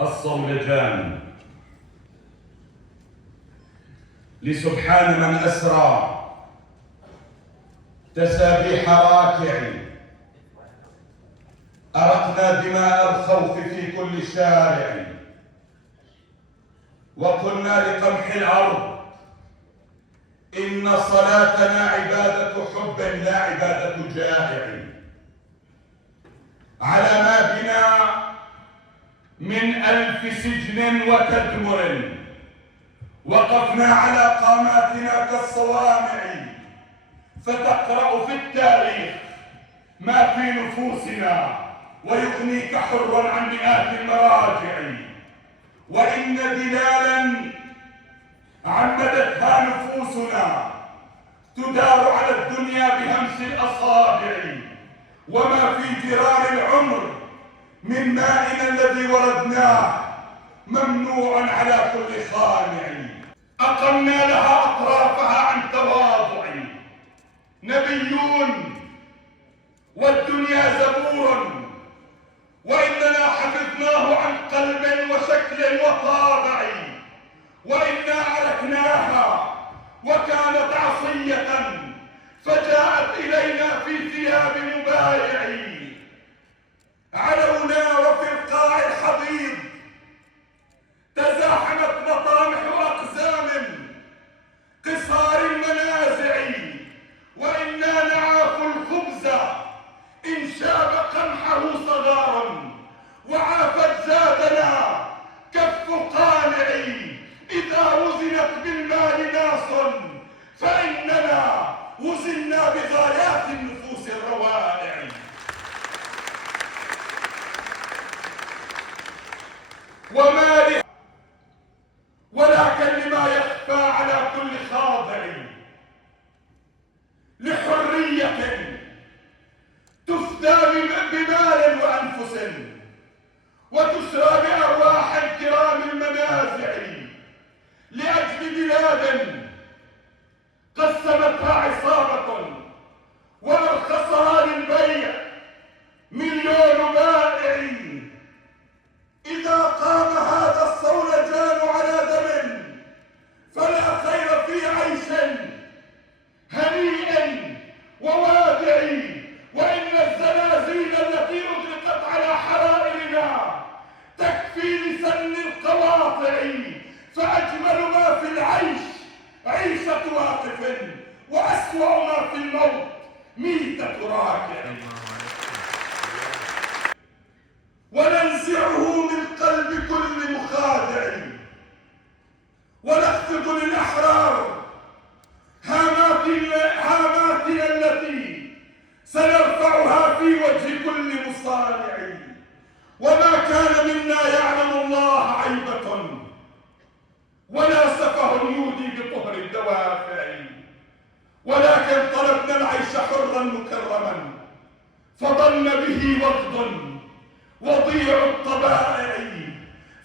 الصولجان لسبحان من أسرى تسابيح راكع، أرقنا دماء الخوف في كل شارع، وقلنا لقمح العرض إن صلاتنا عبادة حب لا عبادة جائع. على ما بنا من 1000 سجن وتدمر وقفنا على قاماتنا كالصوامع، فتقرأ في التاريخ ما في نفوسنا ويغنيك حرا عن مئات المراجع. وإن دلالا عمدتها نفوسنا تدار على الدنيا بهمس الأصابع، وما في جرار العمر من مائنا الذي وردناه ممنوع على كل خانع. أقمنا لها أطرافها عن تواضع، نبيون والدنيا زبور، وإننا حفظناه عن قلب وشكل وطابع، وإنا عركناها وكانت عصية فجاءت إلينا في ثياب مبايع. علونا وفي القاع الحضيض تزاحمت مطامح أقزام قصار المنازع، وإنا نعاف الخبز إن شاب قمحه صغار، وعافت زادنا كف قانع إذا وزنت بالمال ناص، فإننا وزنا بغايات النفوس الروائع. وما ولكن لما يخفى على كل خاضع، لحرية تفدى بمال وأنفس وتسرى بأرواح الكرام المنازع، لأجل بلاد قسمتها عصابة وأرخصها للبيع 1,000,000 بائع. إذا قام هذا الصولجان على دم فلا خير في عيش هنيء ووادع، وإن الزلازل التي أطلقت على حرائرنا تكفي لسن القواطع، فأجمل ما في العيش عيشة واقف، وأسوأ ما في الموت ميتة راكع. وننزعه من قلب كل مخادع، ونخفض للأحرار هاماتنا التي سنرفعها في وجه كل مصانع. وما كان منا يعلم الله عيبة ولا سفه يودي بطهر الدوافع، ولكن طلبنا العيش حرا مكرما فضل به وقد وضيع الطبائع.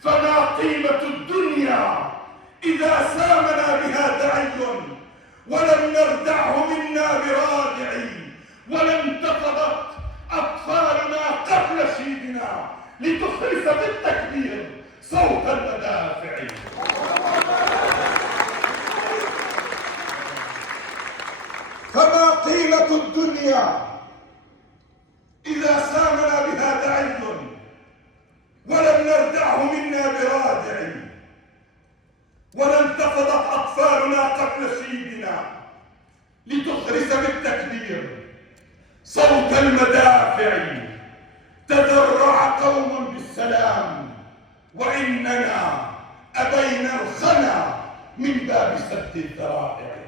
فما قيمة الدنيا إذا سامنا بها دعي ولم نردعه منا برادع، ولم انتفضت أطفالنا قبل شيبنا لتخرس بالتكبير صوت المدافع. فما قيمة الدنيا إذا سامنا بها دعي ولم نردعه منا برادع، ولا انتفضت أطفالنا قبل شيبنا لتخرس بالتكبير صوت المدافع. تذرع قوم بالسلام وإننا أبينا الخنا من باب سد الذرائع.